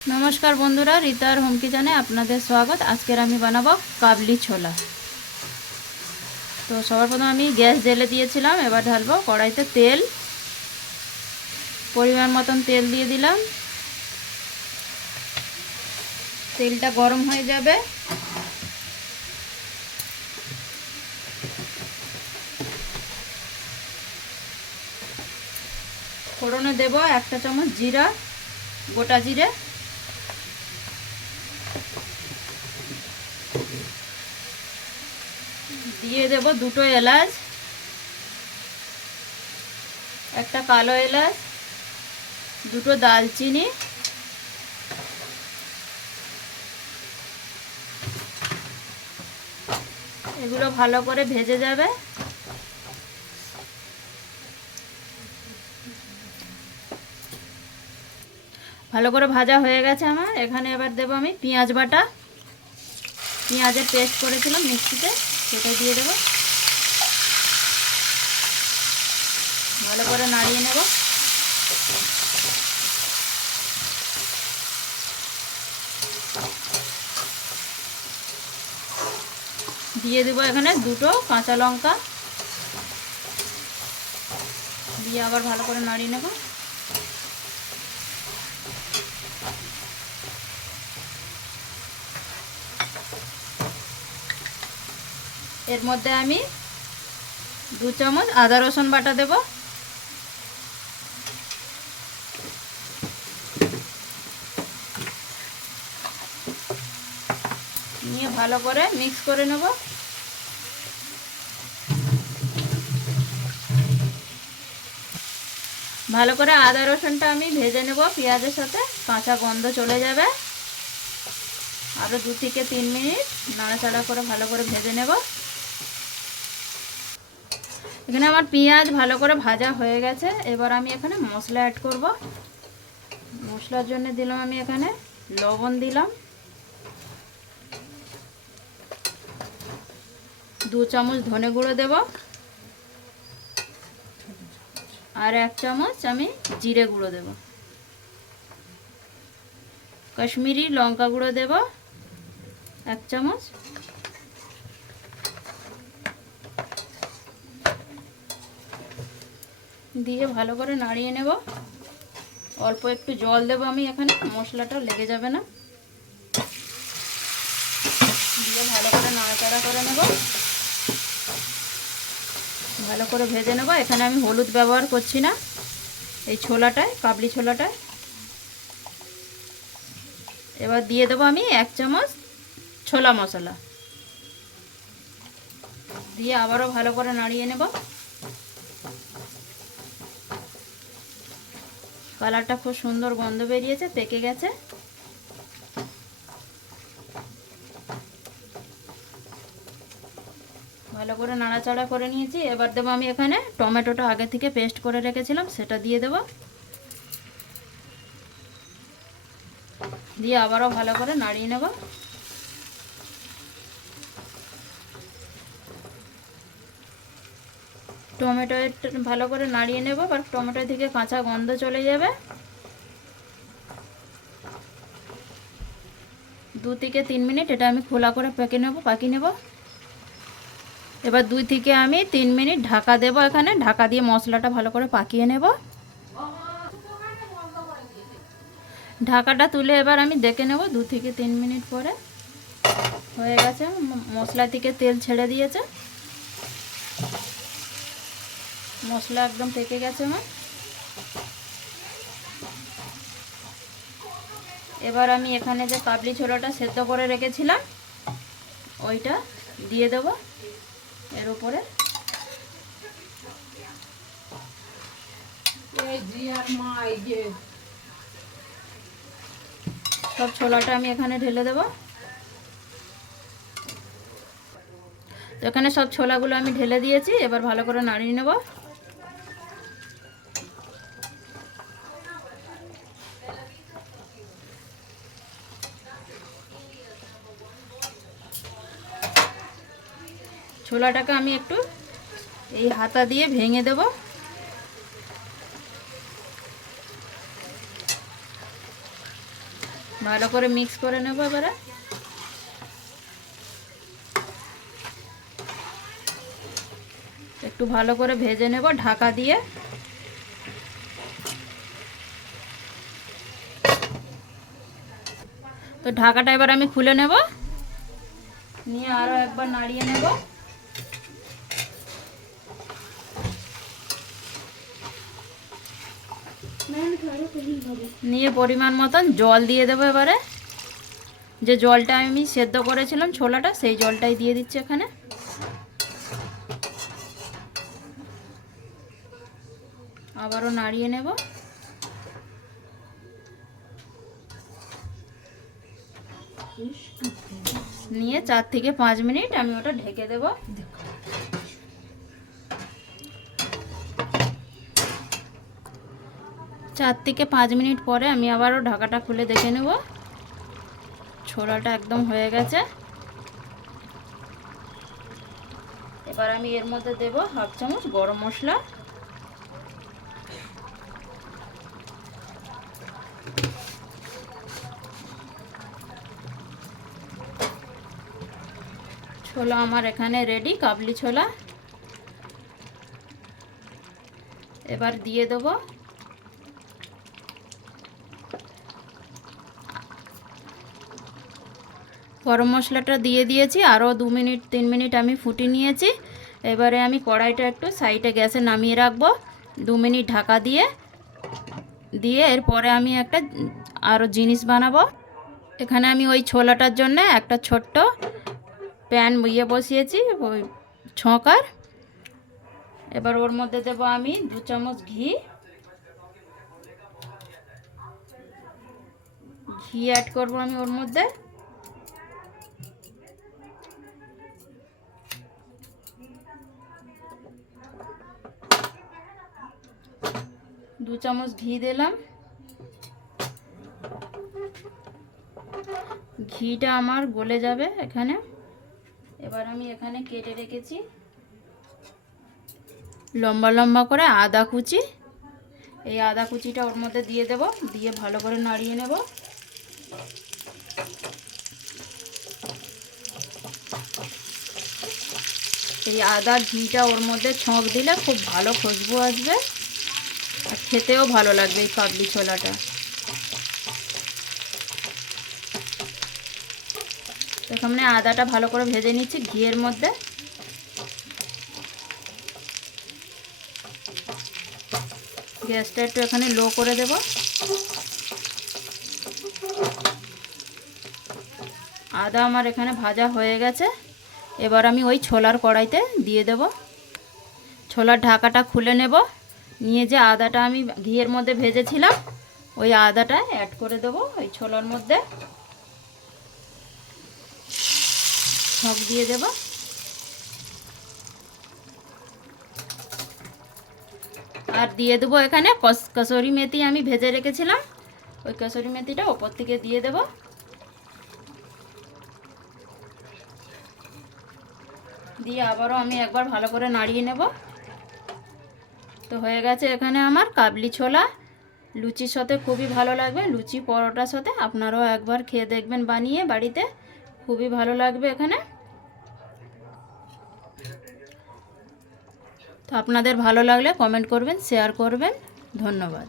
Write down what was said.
नमस्कार बंधुरा रीतार होम किचने आपनादेर स्वागत। आजकेर आमी बानाबो काबली छोला। तो सबार प्रथम आमी गैस जेले दिएछिलाम। एबार ढालबो कड़ाईते तेल, परिमाण मतन तेल दिए दिलाम। तेलटा गरम हये जाबे फोड़ने देब 1 चामच जीरा, गोटा जिरे, दिए देब 2টো एलाच, একটা কালো এলাচ, 2টো দালচিনি, এগুলো ভালো করে ভেজে যাবে। ভালো করে ভাজা হয়ে গেছে আমার। এখানে এবার দেব আমি পেঁয়াজ বাটা, পেঁয়াজের পেস্ট করেছিলাম মিক্সিতে, সেটা দিয়ে দেব। ভালো করে নাড়িয়ে নেব। দিয়ে দেব এখানে 2টো কাঁচা লঙ্কা, দিয়ে আবার ভালো করে নাড়িয়ে নেব। এর মধ্যে আমি 2 চামচ আদা রসুন বাটা দেব। নিয়ে ভালো করে মিক্স করে নেব। ভালো করে আদা রসুনটা আমি ভেজে নেব পেঁয়াজের সাথে, কাঁচা গন্ধ চলে যাবে। আরও 2 থেকে 3 মিনিট নাড়াচাড়া করে ভালো করে ভেজে নেব। এখানে আমার পেঁয়াজ ভালো করে ভাজা হয়ে গেছে। এবার আমি এখানে মশলা অ্যাড করব। মশলার জন্য দিলাম আমি এখানে লবণ দিলাম, 2 চামচ ধনে গুঁড়ো দেব, আর 1 চামচ আমি জিরে গুঁড়ো দেব। কাশ্মীরি লঙ্কা গুঁড়ো দেব 1 চামচ। দিয়ে ভালো করে নাড়িয়ে নেব। অল্প একটু জল দেব আমি এখানে, মশলাটা লেগে যাবে না। দিয়ে ভালো করে নাড়াচাড়া করে নেব, ভালো করে ভেজে নেব। এখানে আমি হলুদ ব্যবহার করছি না এই ছোলাটায়, কাবলি ছোলাটায়। এবার দিয়ে দেবো আমি 1 চামচ ছোলা মশলা, দিয়ে আবারও ভালো করে নাড়িয়ে নেব। কালারটা খুব সুন্দর গন্ধ বেরিয়েছে, পেকে গেছে। ভালো করে নাড়াচাড়া করে নিয়েছি। এবার দেবো আমি এখানে টমেটোটা আগে থেকে পেস্ট করে রেখেছিলাম, সেটা দিয়ে দেব। দিয়ে আবারও ভালো করে নাড়িয়ে নেব। টমেটো ভালো করে নাড়িয়ে নেব, আর টমেটো থেকে কাঁচা গন্ধ চলে যাবে। 2 থেকে 3 মিনিট এটা আমি খোলা করে পাকিয়ে নেব। এবার 2 থেকে আমি 3 মিনিট ঢাকা দেব। এখানে ঢাকা দিয়ে মশলাটা ভালো করে পাকিয়ে নেব। ঢাকাটা তুলে এবার আমি দেখে নেব 2 থেকে 3 মিনিট পরে হয়ে গেছে। মশলা থেকে তেল ছেড়ে দিয়েছে, মশলা একদম পেকে গেছে আমার। এবার আমি এখানে যে কাবলি ছোলাটা সেদ্ধ করে রেখেছিলাম ওইটা দিয়ে দেব এর উপরে। সব ছোলাটা আমি এখানে ঢেলে দেব। তো এখানে সব ছোলাগুলো আমি ঢেলে দিয়েছি। এবার ভালো করে নাড়িয়ে নেব। ছোলাটাকে আমি একটু এই হাতা দিয়ে ভেঙে দেব। ভালো করে মিক্স করে নেব। এবারে একটু ভালো করে ভেজে নেব ঢাকা দিয়ে। তো ঢাকাটা এবার আমি খুলে নেব, নিয়ে আরও একবার নাড়িয়ে নেব। নিয়ে পরিমাণ মতন জল দিয়ে দেবো। এবারে যে জলটা আমি সেদ্ধ করেছিলাম ছোলাটা, সেই জলটাই দিয়ে দিচ্ছি এখানে। আবারও নাড়িয়ে নেব। নিয়ে 4 থেকে 5 মিনিট আমি ওটা ঢেকে দেব। 4 থেকে 5 মিনিট পরে আমি আবারও ঢাকাটা খুলে দেখে নেব। ছোলাটা একদম হয়ে গেছে। এবার আমি এর মধ্যে দেব 1/2 চামচ গরম মশলা, ছোলা আমার এখানে রেডি, কাবলি ছোলা। এবার দিয়ে দেব গরম মশলাটা দিয়ে দিয়েছি। আরও 2 মিনিট 3 মিনিট আমি ফুটিয়ে নিয়েছি। এবারে আমি কড়াইটা একটু সাইডে গ্যাসে নামিয়ে রাখবো 2 মিনিট ঢাকা দিয়ে। এরপরে আমি একটা আরও জিনিস বানাবো। এখানে আমি ওই ছোলাটার জন্য একটা ছোট্ট প্যান বসিয়েছি, ওই ছকার। এবার ওর মধ্যে দেব আমি 2 চামচ ঘি অ্যাড করব আমি ওর মধ্যে। দু চামচ ঘি দিলাম। ঘিটা আমার গলে যাবে এখানে। এবার আমি এখানে কেটে রেখেছি লম্বা লম্বা করে আদা কুচি, এই আদা কুচিটা ওর মধ্যে দিয়ে দেব। দিয়ে ভালো করে নাড়িয়ে নেব। এই আদা ঘিটা ওর মধ্যে ছক দিলে খুব ভালো খুশবু আসবে আর খেতেও ভালো লাগবে এই কাবলি ছোলাটা। এখানে আদাটা ভালো করে ভেজে নিচ্ছি ঘিয়ের মধ্যে। গ্যাসটা একটু এখানে লো করে দেব। আদা আমার এখানে ভাজা হয়ে গেছে। এবার আমি ওই ছোলার কড়াইতে দিয়ে দেব। ছোলার ঢাকাটা খুলে নেব, নিয়ে যে আদাটা আমি ঘিয়ের মধ্যে ভেজেছিলাম ওই আদাটা অ্যাড করে দেব ওই ছোলার মধ্যে। ছক দিয়ে দেব। আর দিয়ে দেবো এখানে কসুরি মেথি আমি ভেজে রেখেছিলাম, ওই কসুরি মেথিটা ওপর থেকে দিয়ে দেব। দিয়ে আবারও আমি একবার ভালো করে নাড়িয়ে নেব। তো হয়ে গেছে এখানে আমার কাবলি ছোলা। লুচির সাথে খুবই ভালো লাগবে, লুচি পরোটার সাথে আপনারাও একবার খেয়ে দেখবেন বানিয়ে বাড়িতে, খুবই ভালো লাগবে এখানে। তো আপনাদের ভালো লাগলে কমেন্ট করবেন, শেয়ার করবেন। ধন্যবাদ।